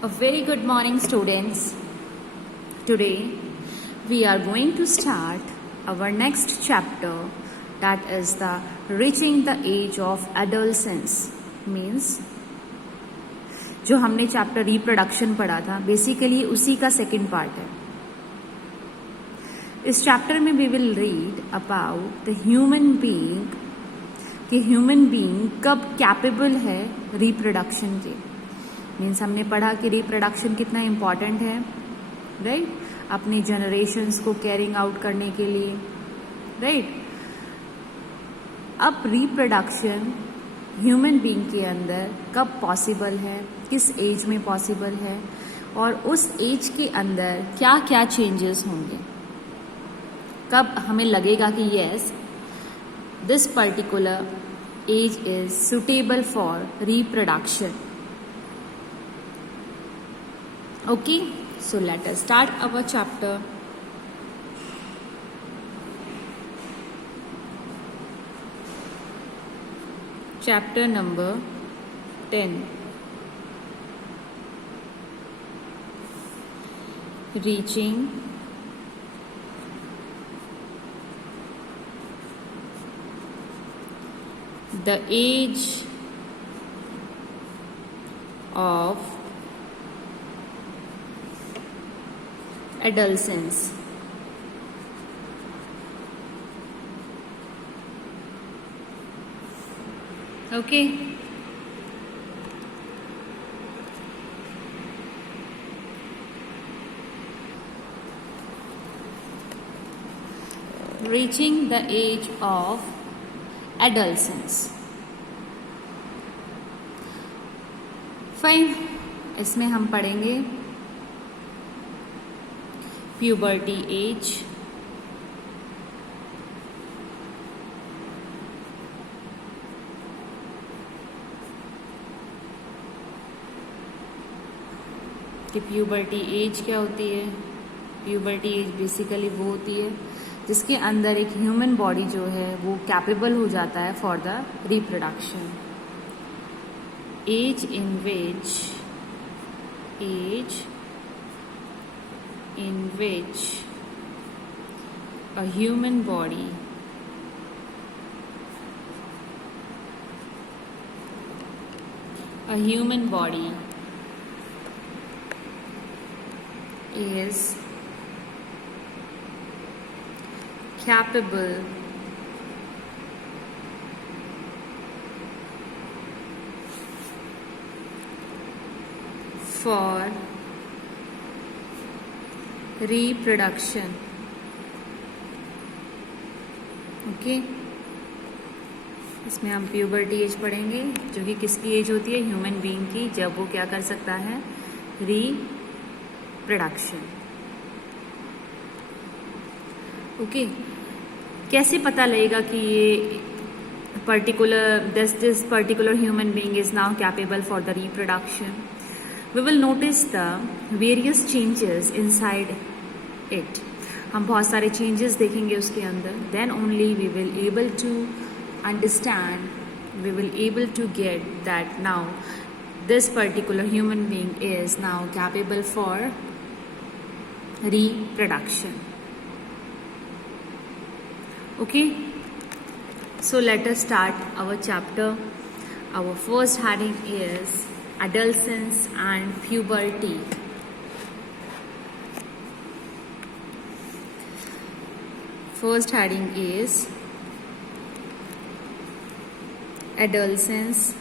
A very good morning, students. Today we are going to start our next chapter, that is the reaching the age of adolescence. Means जो हमने chapter reproduction पढ़ा था, basically उसी का second part है. इस chapter में we will read about the human being कि ह्यूमन बीइंग कब कैपेबल है रिप्रोडक्शन के. मीन्स हमने पढ़ा कि रिप्रोडक्शन कितना इम्पॉर्टेंट है, राइट, अपनी जनरेशन्स को कैरिंग आउट करने के लिए, राइट. अब रिप्रोडक्शन ह्यूमन बीइंग के अंदर कब पॉसिबल है, किस एज में पॉसिबल है, और उस एज के अंदर क्या क्या चेंजेस होंगे, कब हमें लगेगा कि yes this particular age is suitable for reproduction. Okay, so let us start our chapter. Chapter number 10. Reaching the age of adolescence. Okay. Reaching the age of adolescence. Fine. इसमें हम पढ़ेंगे puberty age, कि puberty as क्या होती है. Puberty as basically वो होती है जिसके अंदर एक ह्यूमन बॉडी जो है वो कैपेबल हो जाता है for the reproduction. As in which a human body is capable for reproduction. Okay, इसमें हम प्यूबर्टी एज पढ़ेंगे जो कि किसकी एज होती है, ह्यूमन बीइंग की, जब वो क्या कर सकता है, रिप्रोडक्शन. ओके, कैसे पता लगेगा कि ये this particular human being is now capable for the reproduction. We will notice the various changes inside it. हम बहुत सारे changes देखेंगे उसके अंदर. Then only we will able to understand, we will able to get that now this particular human being is now capable for reproduction. Okay, so let us start our chapter. Our first heading is adolescence and puberty. First heading is adolescence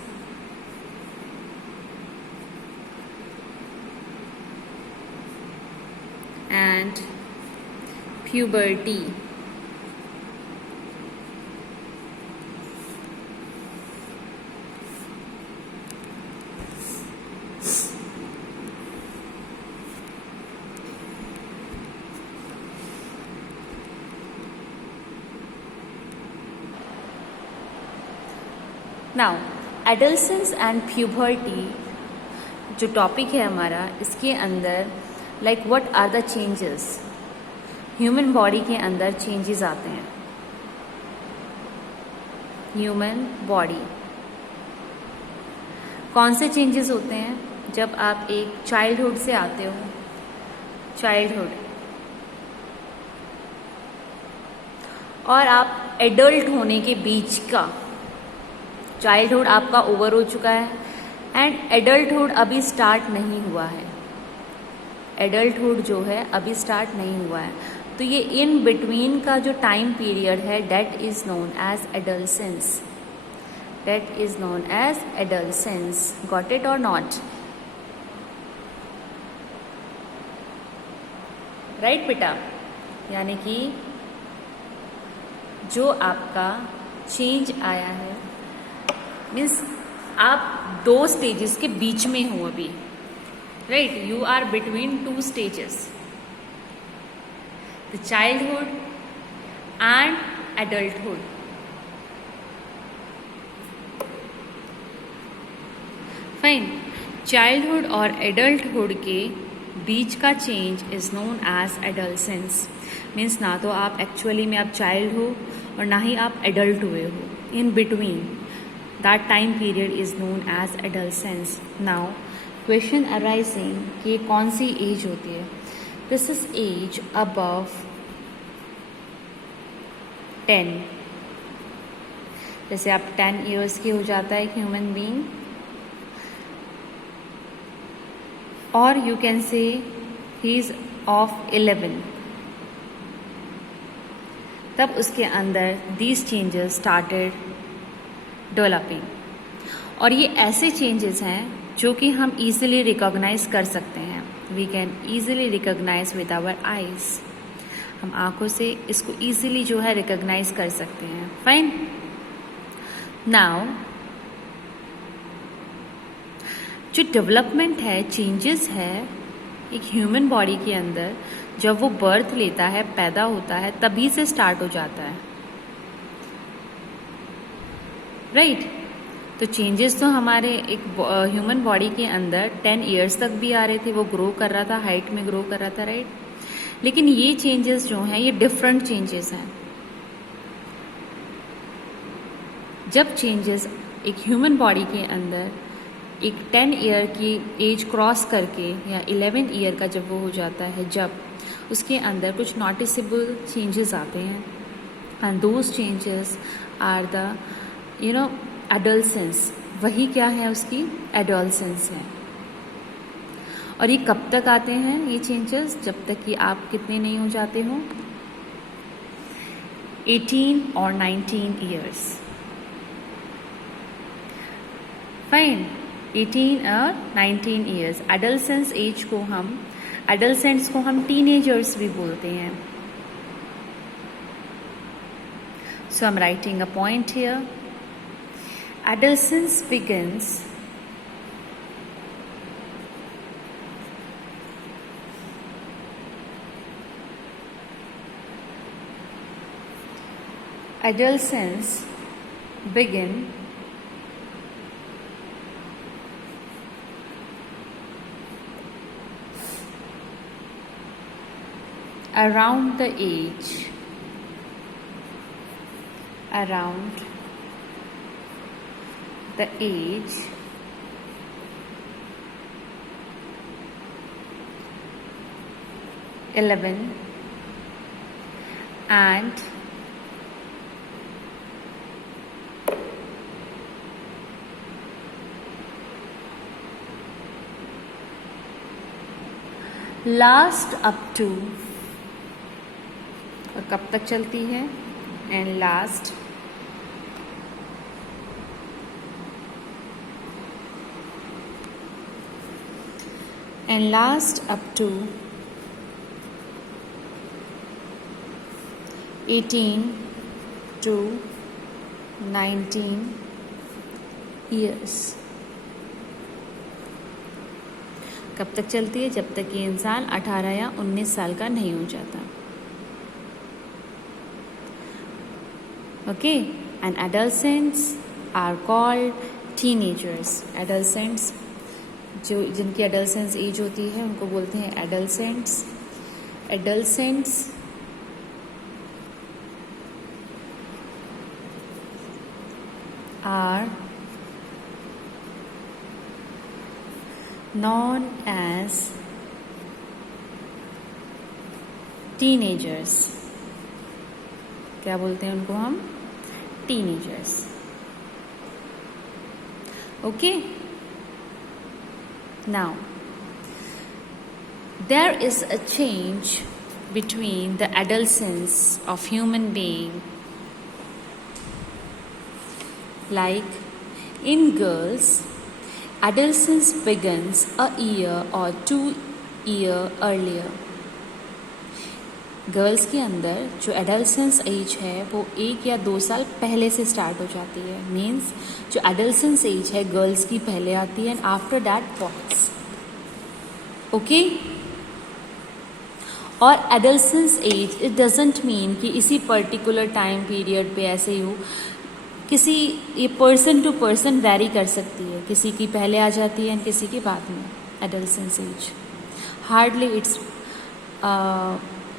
and puberty. Now adolescence and puberty जो topic है हमारा, इसके अंदर like what are the changes, human body के अंदर changes आते हैं. Human body कौन से चेंजेस होते हैं, जब आप एक चाइल्डहुड से आते हो, चाइल्डहुड, और आप एडल्ट होने के बीच का, चाइल्डहुड आपका ओवर हो चुका है एंड एडल्टहुड अभी स्टार्ट नहीं हुआ है, एडल्टहुड जो है अभी स्टार्ट नहीं हुआ है, तो ये इन बिटवीन का जो टाइम पीरियड है that is known as adolescence, that is known as adolescence. Got it or not? Right बेटा, यानी कि जो आपका चेंज आया है मीन्स आप दो स्टेजेस के बीच में हो अभी, right, you are between two stages, the childhood and adulthood. Fine, childhood और एडल्टहुड के बीच का change is known as adolescence. Means ना तो आप एक्चुअली में आप चाइल्ड हो और ना ही आप एडल्ट हुए हो, in between that time period is known as adolescence. Now question arising कि कौन सी एज होती है. This is age above 10. जैसे आप 10 ईयर्स की हो जाता है एक ह्यूमन बीइंग, और you can say he is of 11, तब उसके अंदर these changes started developing. और ये ऐसे changes हैं जो कि हम easily recognize कर सकते हैं. We can easily recognize with our eyes. हम आंखों से इसको easily जो है recognize कर सकते हैं. Fine. Now जो डेवलपमेंट है, चेंजेस है एक ह्यूमन बॉडी के अंदर, जब वो बर्थ लेता है, पैदा होता है, तभी से स्टार्ट हो जाता है, राइट. तो चेंजेस तो हमारे एक ह्यूमन बॉडी के अंदर 10 ईयर्स तक भी आ रहे थे, वो ग्रो कर रहा था, हाइट में ग्रो कर रहा था, राइट. लेकिन ये चेंजेस जो हैं ये डिफरेंट चेंजेस हैं. जब चेंजेस एक ह्यूमन बॉडी के अंदर एक 10 ईयर की एज क्रॉस करके या 11 ईयर का जब वो हो जाता है, जब उसके अंदर कुछ नोटिसेबल चेंजेस आते हैं, and those changes are the adolescence. वही क्या है, उसकी एडolescence है. और ये कब तक आते हैं ये चेंजेस, जब तक कि आप कितने नहीं हो जाते हो, 18 और 19 ईयर्स. फाइन, 18 और 19 ईयर्स. एडolescence एज को हम, एडolescents को हम टीनेजर्स भी बोलते हैं. So I am writing a point here. Adolescence begins around the age 11 and last up to, और कब तक चलती है, and last up to 18 to 19 years. कब तक चलती है, जब तक ये इंसान 18 या 19 साल का नहीं हो जाता. Okay, and adolescents are called teenagers. adolescents जो जिनकी adolescence एज होती है उनको बोलते हैं adolescents. adolescents are known as teenagers. क्या बोलते हैं उनको हम? Teenagers. Okay? Now, there is a change between the adolescence of human being. Like in girls, adolescence begins a year or 2 years earlier. Girls के अंदर जो एडल्सेंस एज है वो 1 या 2 साल पहले से स्टार्ट हो जाती है. मीन्स जो एडल्सेंस एज है गर्ल्स की पहले आती है and after that boys. Okay. और adolescence as it doesn't mean कि इसी पर्टिकुलर टाइम पीरियड पे ऐसे ही हो. किसी ये पर्सन टू पर्सन वैरी कर सकती है. किसी की पहले आ जाती है एंड किसी की बाद में. Adolescence as hardly it's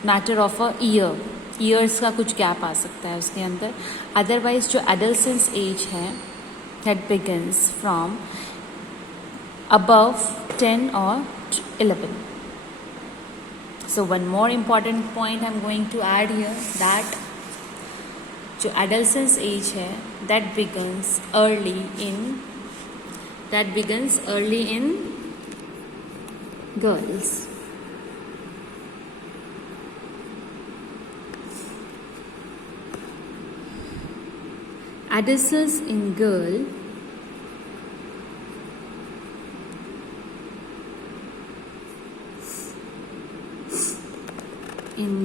matter of a years का कुछ गैप आ सकता है उसके अंदर. अदरवाइज जो एडल्सेंस एज है दैट बिगिंस फ्रॉम अबव 10 और 11. So one more important point I'm going to add here that जो adolescence age है that begins early in girls. Adolescence in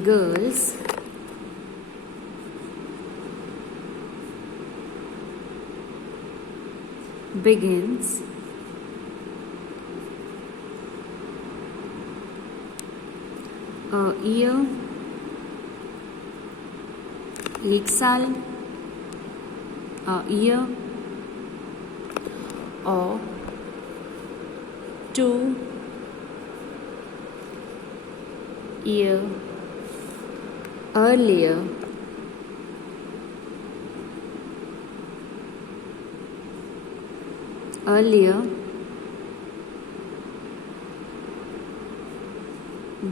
girls begins a year, 1 साल, a year or 2 year earlier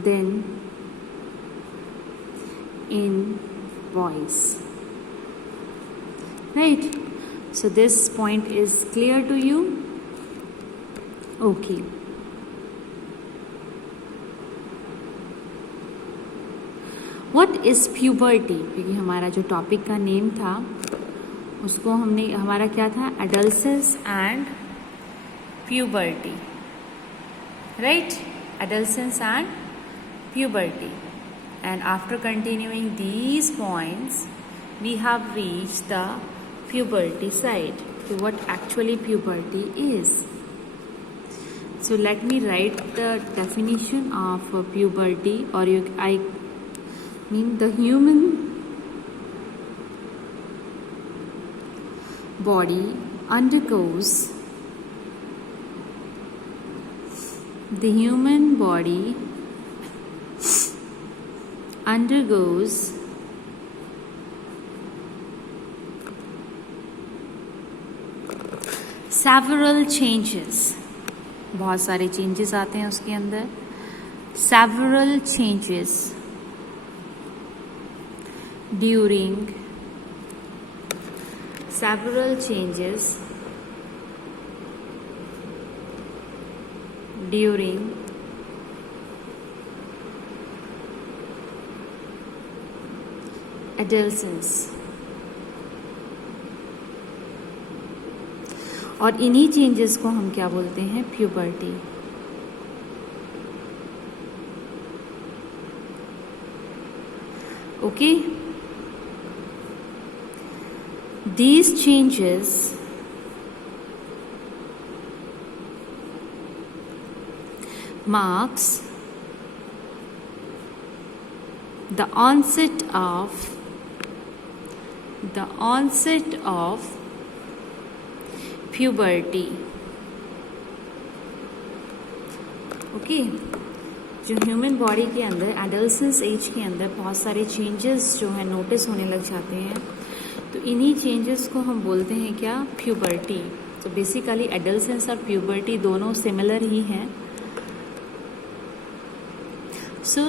than in boys. Right? So this point is clear to you? Okay. What is puberty? क्योंकि हमारा जो topic का name था उसको हमारा क्या था? Adolescence and puberty. Right? Adolescence and puberty. And after continuing these points, we have reached the puberty side. So what actually puberty is? So let me write the definition of puberty, or I mean the human body undergoes several changes. बहुत सारे changes आते हैं उसके अंदर. several changes during adolescence. और इन्हीं changes को हम क्या बोलते हैं? Puberty. Okay. These changes marks the onset of puberty. Okay. जो ह्यूमन बॉडी के अंदर एडल्सेंस एज के अंदर बहुत सारे चेंजेस जो है नोटिस होने लग जाते हैं, तो इन्हीं चेंजेस को हम बोलते हैं क्या? प्यूबर्टी. तो बेसिकली एडोलसेंस और प्यूबर्टी दोनों सिमिलर ही हैं. सो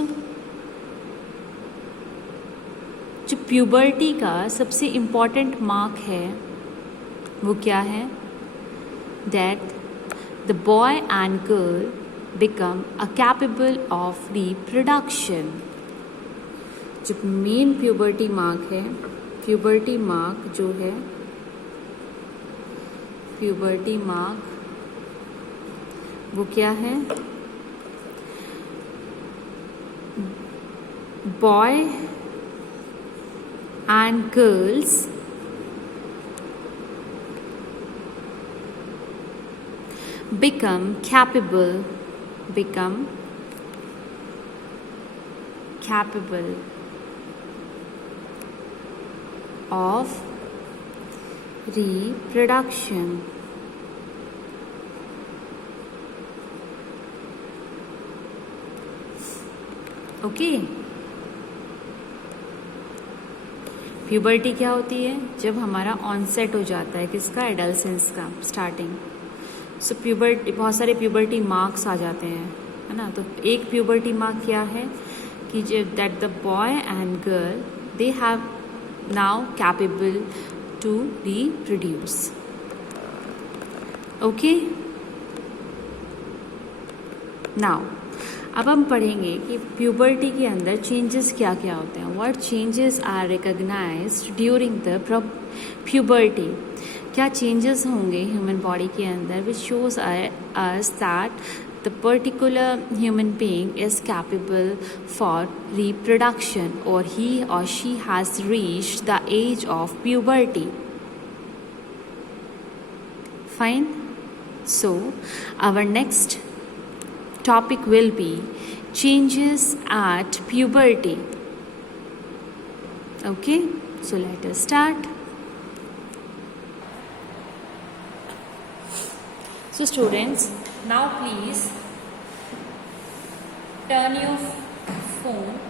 जो प्यूबर्टी का सबसे इम्पॉर्टेंट मार्क है वो क्या है? That the boy and girl become a capable of reproduction. जो मेन प्यूबर्टी मार्क है, प्यूबर्टी मार्क जो है, प्यूबर्टी मार्क वो क्या है? Boy and girls become capable of reproduction. Okay. Puberty क्या होती है? जब हमारा ऑनसेट हो जाता है किसका? एडोलसेंस का स्टार्टिंग. सो प्यूबर्टी, बहुत सारे प्यूबर्टी मार्क्स आ जाते हैं, है ना. तो एक प्यूबर्टी मार्क क्या है कि जब that the boy and girl they have now capable to reproduce. Okay. Now अब हम पढ़ेंगे कि प्यूबर्टी के अंदर चेंजेस क्या क्या होते हैं. What changes are recognised during the puberty. क्या चेंजेस होंगे ह्यूमन बॉडी के अंदर which shows us that the particular human being is capable for reproduction और ही और she has reached the age of puberty. Fine. So our next topic will be changes at puberty. Okay, so let us start. So students, now please turn your phone,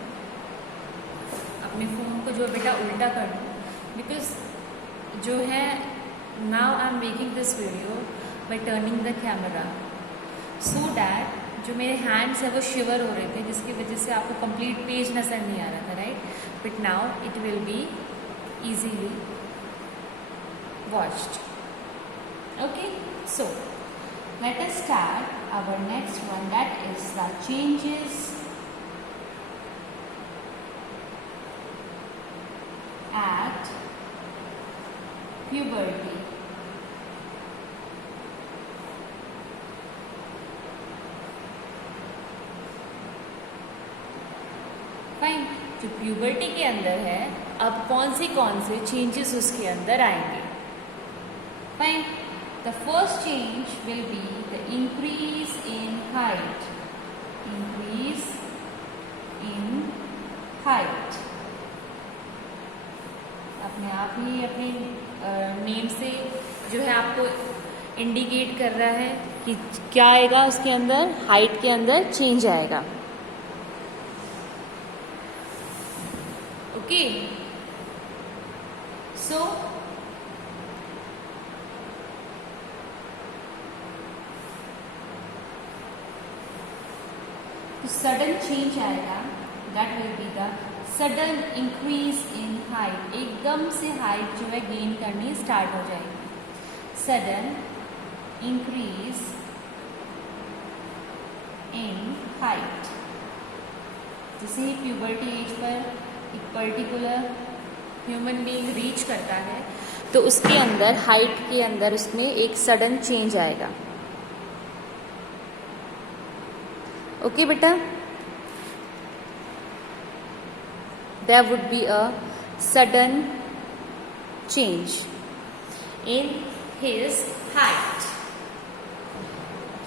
अपने phone को जो बेटा उल्टा कर दो, because जो है now I am making this video by turning the camera so that जो मेरे हैंड्स है वो शिवर हो रहे थे जिसकी वजह से आपको कंप्लीट पेज नजर नहीं आ रहा था, right. But now it will be easily watched. Okay. So let us start our next one, that is the changes at puberty. Fine. जो प्यूबर्टी के अंदर है अब कौन से चेंजेस उसके अंदर आएंगे. Fine. The first change will be the increase in height. Increase in height अपने आप ही अपने नेम से जो है आपको इंडिकेट कर रहा है कि क्या आएगा उसके अंदर. हाइट के अंदर चेंज आएगा. Okay, so sudden change आएगा, that will be the sudden increase in height. एकदम से हाइट जो है गेन करनी स्टार्ट हो जाएगी. Sudden increase in height. जैसे ही प्यूबर्टी एज पर एक पर्टिकुलर ह्यूमन बीइंग रीच करता है तो उसके अंदर हाइट के अंदर उसमें एक सडन चेंज आएगा. ओके बेटा. There would be a sudden change in his height.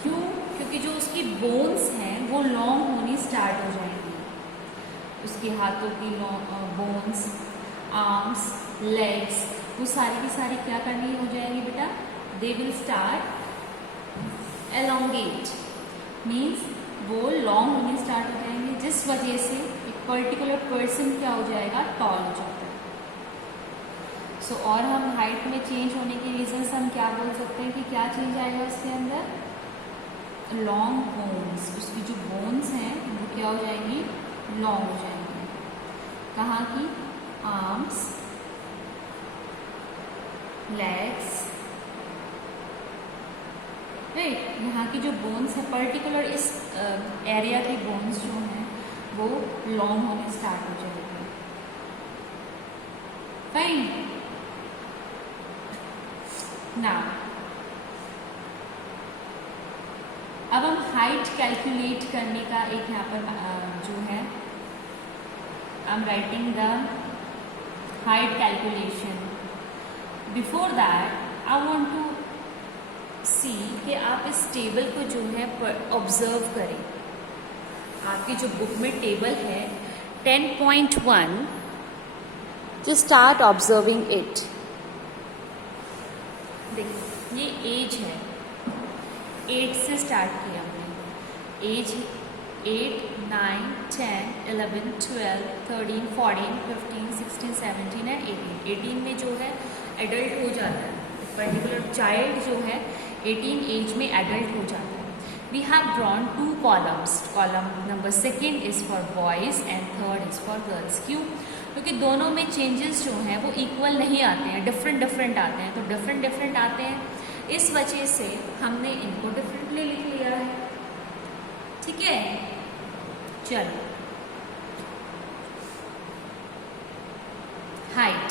क्यों? क्योंकि जो उसकी बोन्स हैं वो लॉन्ग होनी स्टार्ट हो जाएंगी. उसके हाथों की बोन्स, आर्म्स, लेग्स वो सारी की सारी क्या करनी हो जाएगी बेटा? They will start elongate. Means वो लॉन्ग होने स्टार्ट हो जाएंगे जिस वजह से एक पर्टिकुलर पर्सन क्या हो जाएगा? टॉल हो जाता है. सो और हम हाइट में चेंज होने के रीजंस हम क्या बोल सकते हैं कि क्या चेंज आएगा उसके अंदर, लॉन्ग बोन्स, उसकी जो बोन्स हैं वो क्या हो जाएंगी, लॉन्ग हो जाएंगी। कहाँ की, आर्म्स, लेग्स, राइट। यहाँ की जो बोन्स है पर्टिकुलर इस एरिया की बोन्स जो हैं वो लॉन्ग होने स्टार्ट हो जाएगी। फाइन। नाउ अब हम हाइट कैलकुलेट करने का एक यहाँ पर जो है, I am writing the height calculation. Before that I want to see कि आप इस टेबल को जो है ऑब्जर्व करें। आपकी जो बुक में टेबल है 10.1, just start observing it। देखिए ये एज है, 8 से स्टार्ट किया हमने। As 8, 9, 10, 11, 12, 13, 14, 15, 16, 17 and 18। 18 में जो है एडल्ट हो जाता है, पर्टिकुलर चाइल्ड जो है 18 एज में एडल्ट हो जाता है। We have drawn 2 columns। Column number 2 is for boys and 3rd is for girls. क्यों? क्योंकि दोनों में चेंजेस जो हैं वो इक्वल नहीं आते हैं, डिफरेंट डिफरेंट आते हैं। तो डिफरेंट डिफरेंट आते हैं, इस वजह से हमने इनको डिफरेंटली लिख लिया है। ठीक है, चलो। हाइट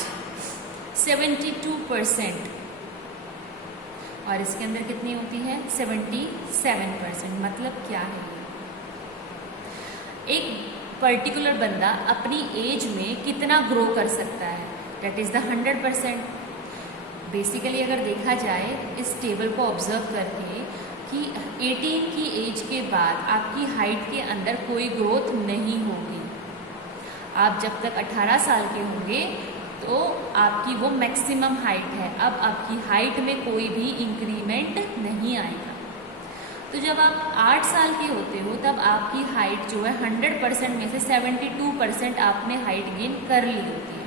72% और इसके अंदर कितनी होती है, 77%। मतलब क्या है, एक पर्टिकुलर बंदा अपनी एज में कितना ग्रो कर सकता है, दैट इज़ द 100%। बेसिकली अगर देखा जाए इस टेबल को ऑब्जर्व करके कि 18 की एज के बाद आपकी हाइट के अंदर कोई ग्रोथ नहीं होगी। आप जब तक 18 साल के होंगे तो आपकी वो मैक्सिमम हाइट है। अब आपकी हाइट में कोई भी इंक्रीमेंट नहीं आएगा। तो जब आप 8 साल के होते हो तब आपकी हाइट जो है 100% में से 72% आपने हाइट गेन कर ली होती है,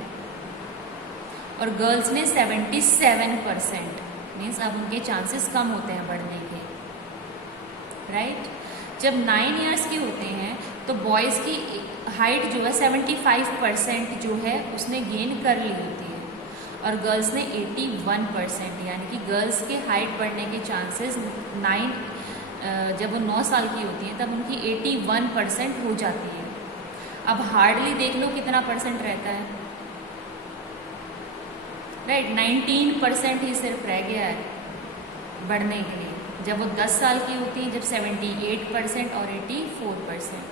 और गर्ल्स ने 77%। मीन्स अब उनके चांसेस कम होते हैं बढ़ने के, राइट। जब 9 इयर्स के होते हैं तो बॉयज़ की हाइट जो है 75% जो है उसने गेन कर ली होती है, और गर्ल्स ने 81%। यानी कि गर्ल्स के हाइट बढ़ने के चांसेस जब वो 9 साल की होती हैं तब उनकी 81% हो जाती है। अब हार्डली देख लो कितना परसेंट रहता है, राइट। 19% ही सिर्फ रह गया है बढ़ने के लिए। जब वो 10 साल की होती हैं जब 78% और 84%,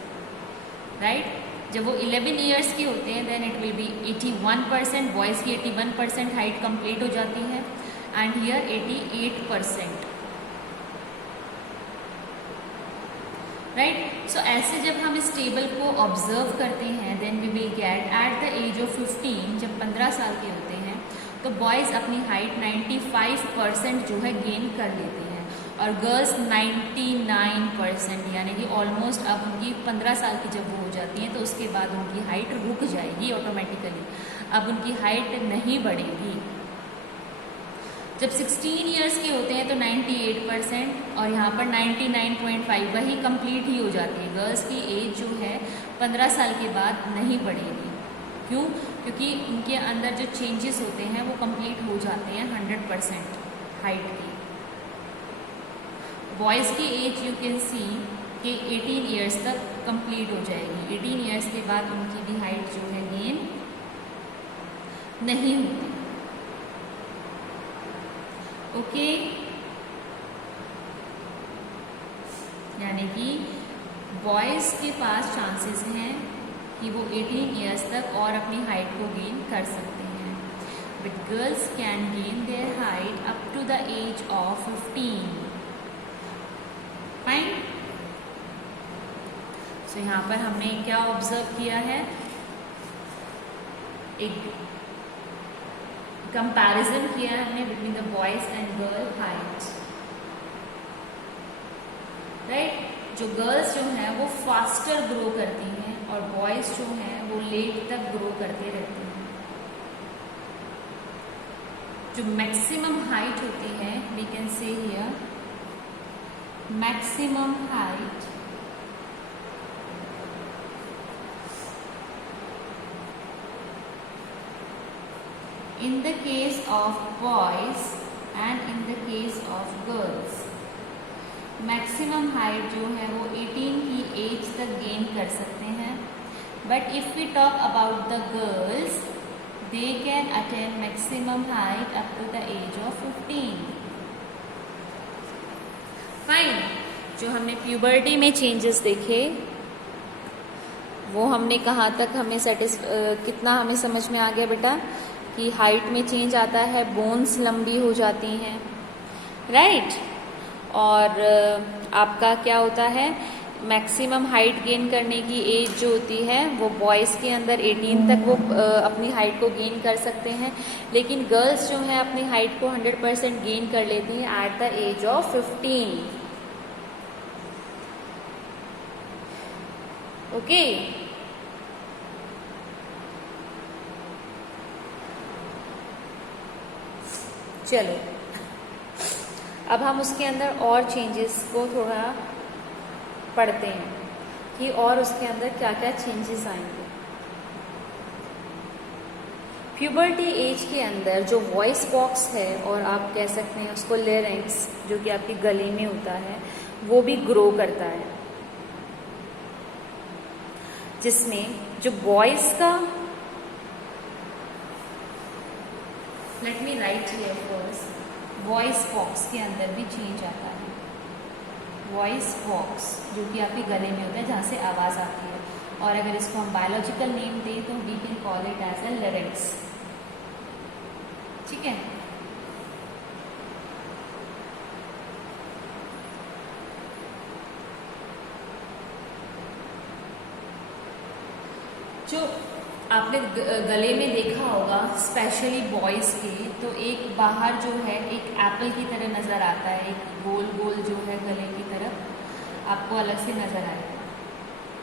राइट। जब वो 11 इयर्स की होते हैं then it will be 81%। Boys की 81% हाइट कंप्लीट हो जाती है, एंड हियर 88%, राइट। सो ऐसे जब हम इस टेबल को ऑब्जर्व करते हैं then we will get at the age of 15, जब 15 साल के होते हैं तो बॉयज़ अपनी हाइट 95% जो है गेन कर लेते हैं, और गर्ल्स 99%। यानी कि ऑलमोस्ट अब उनकी 15 साल की जब वो हो जाती हैं तो उसके बाद उनकी हाइट रुक जाएगी ऑटोमेटिकली, अब उनकी हाइट नहीं बढ़ेगी। जब 16 इयर्स के होते हैं तो 98%, और यहाँ पर 99.5 वही कंप्लीट ही हो जाती है। गर्ल्स की एज जो है 15 साल के बाद नहीं बढ़ेगी। क्यों? क्योंकि उनके अंदर जो चेंजेस होते हैं वो कंप्लीट हो जाते हैं 100% हाइट की। बॉयज़ की एज यू कैन सी कि 18 इयर्स तक कंप्लीट हो जाएगी। 18 इयर्स के बाद उनकी भी हाइट जो है गेन नहीं होती। ओके, यानी कि बॉयज़ के पास चांसेस हैं कि वो 18 इयर्स तक और अपनी हाइट को गेन कर सकते हैं, but girls can gain their height up to the age of 15। Fine. So यहाँ पर हमने क्या ऑब्जर्व किया है, एक कंपैरिजन किया है हमने between the boys and girl Heights, right. जो गर्ल्स जो हैं वो फास्टर ग्रो करती हैं और बॉयज़ जो हैं वो लेट तक ग्रो करते रहते हैं। जो मैक्सिमम हाइट होती है, we can say here maximum height in the case of boys and in the case of girls. Maximum height जो है वो 18 की एज तक गेन कर सकते हैं, but if we talk about the girls they can attain maximum height up to the age of 15. Fine. जो हमने प्यूबर्टी में चेंजेस देखे वो हमने कहाँ तक हमें कितना हमें समझ में आ गया बेटा कि हाइट में चेंज आता है, बोन्स लंबी हो जाती हैं, राइट. और आपका क्या होता है, मैक्सिमम हाइट गेन करने की एज जो होती है वो बॉयज़ के अंदर 18 तक वो अपनी हाइट को गेन कर सकते हैं, लेकिन गर्ल्स जो हैं अपनी हाइट को 100% गेन कर लेती हैं at the age of 15. Okay. चलो अब हम उसके अंदर और चेंजेस को थोड़ा पढ़ते हैं कि और उसके अंदर क्या क्या चेंजेस आएंगे. प्यूबर्टी एज के अंदर जो वॉइस बॉक्स है और आप कह सकते हैं उसको लेरिंक्स जो कि आपके गले में होता है वो भी ग्रो करता है, जिसमें जो बॉयज का, let me right here first, voice box के अंदर भी चेंज आता है. वॉइस बॉक्स जो कि आपके गले में होता है जहाँ से आवाज़ आती है, और अगर इसको हम बायोलॉजिकल नेम दें तो we can call it as a larynx. ठीक है. जो आपने गले में देखा होगा स्पेशली बॉयज़ के, तो एक बाहर जो है एक एप्पल की तरह नज़र आता है, एक गोल गोल जो है गले की तरफ आपको अलग से नज़र आएगा,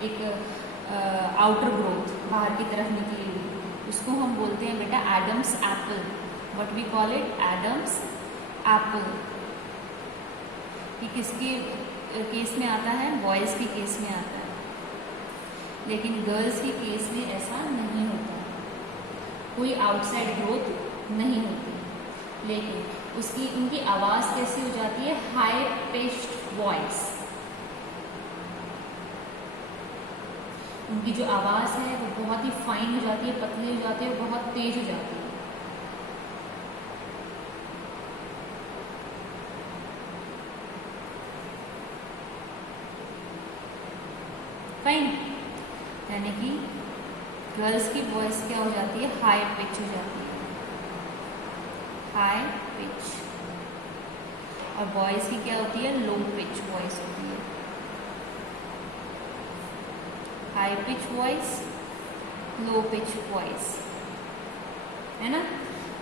एक आउटर ग्रोथ बाहर की तरफ निकली हुई, उसको हम बोलते हैं बेटा Adam's apple. What we call it, Adam's apple. ये किसके केस में आता है, बॉयज़ के केस में आता है, लेकिन गर्ल्स के केस में ऐसा नहीं होता, कोई आउटसाइड ग्रोथ नहीं होती, लेकिन उसकी उनकी आवाज़ कैसी हो जाती है, हाई पिच्ड वॉइस. उनकी जो आवाज़ है वो बहुत ही फाइन हो जाती है, पतली हो जाती है और बहुत तेज हो जाती है. फाइन. यानी कि गर्ल्स की वॉइस क्या हो जाती है, हाई पिच हो जाती है, हाई पिच. और बॉयज़ की क्या होती है, लो पिच वॉइस होती है. High pitch voice, low pitch voice, है ना.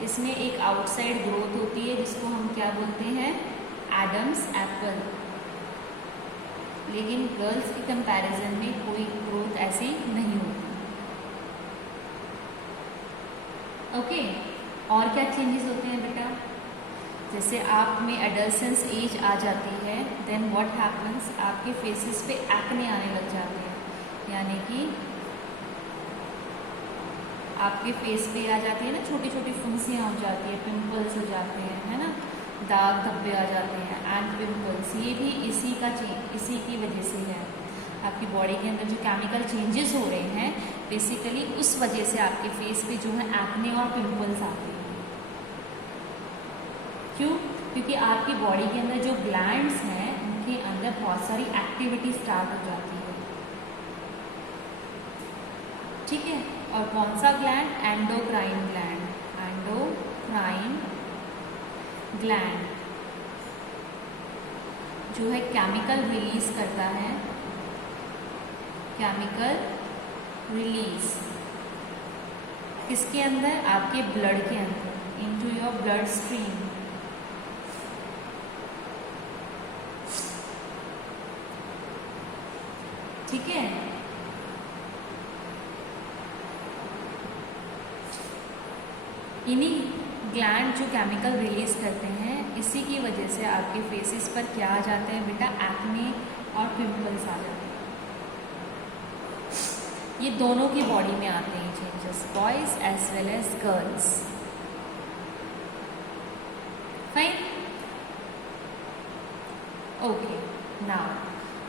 इसमें एक आउटसाइड ग्रोथ होती है जिसको हम क्या बोलते हैं, एडम्स एप्पल. लेकिन गर्ल्स की कंपैरिजन में कोई ग्रोथ ऐसी नहीं होती. ओके. और क्या चेंजेस होते हैं बेटा, जैसे आप में एडल्सेंस एज आ जाती है, देन व्हाट हैपन्स, आपके फेसेस पे एक्ने आने लग जाते हैं, यानी कि आपके फेस पे आ जाती है ना छोटी छोटी फुंसियाँ हो जाती है, पिंपल्स हो जाते हैं, है ना, दाग धब्बे आ जाते हैं एंड पिंपल्स. ये भी इसी की वजह से है. आपकी बॉडी के अंदर जो केमिकल चेंजेस हो रहे हैं बेसिकली उस वजह से आपके फेस पे जो है एक्ने और पिंपल्स आते हैं. क्यों, क्योंकि आपकी बॉडी के अंदर जो ग्लैंड्स हैं उनके अंदर बहुत सारी एक्टिविटी स्टार्ट हो जाती है. ठीक है. और कौन सा gland, endocrine gland. Endocrine gland जो है केमिकल रिलीज करता है, केमिकल रिलीज किसके अंदर, आपके ब्लड के अंदर, इनटू योर ब्लड स्ट्रीम. ठीक है. इन्हीं ग्लैंड जो केमिकल रिलीज करते हैं, इसी की वजह से आपके फेसेस पर क्या आ जाते हैं बेटा, एक्ने और पिंपल्स आ जाते हैं। ये दोनों की बॉडी में आते हैं changes, boys as well as girls. Fine, okay. Now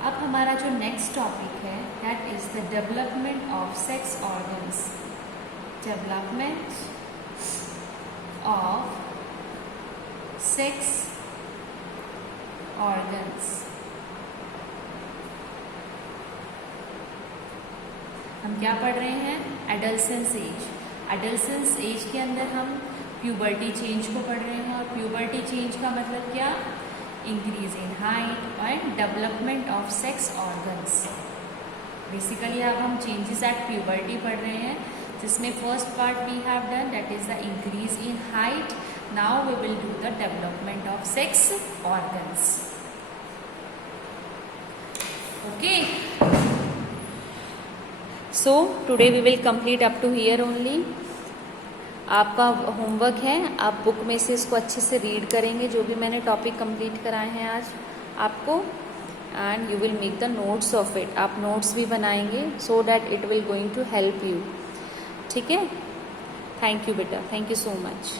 अब हमारा जो नेक्स्ट टॉपिक है that is the development of sex organs. Development of sex organs। हम क्या पढ़ रहे हैं, एडल्सेंस एज। एडल्सेंस एज के अंदर हम प्यूबर्टी चेंज को पढ़ रहे हैं, और प्यूबर्टी चेंज का मतलब क्या, increase in height and development of sex organs. Basically अब हम चेंजेस एट प्यूबर्टी पढ़ रहे हैं, जिसमें first part we have done that is the increase in height. Now we will do the development of sex organs. Okay, so today we will complete up to here only. आपका homework है, आप book में से इसको अच्छे से read करेंगे, जो भी मैंने टॉपिक कंप्लीट कराए हैं आज आपको, and you will make the notes of it. आप नोट्स भी बनाएंगे so that it will going to help you. ठीक है, थैंक यू बेटा, थैंक यू सो मच।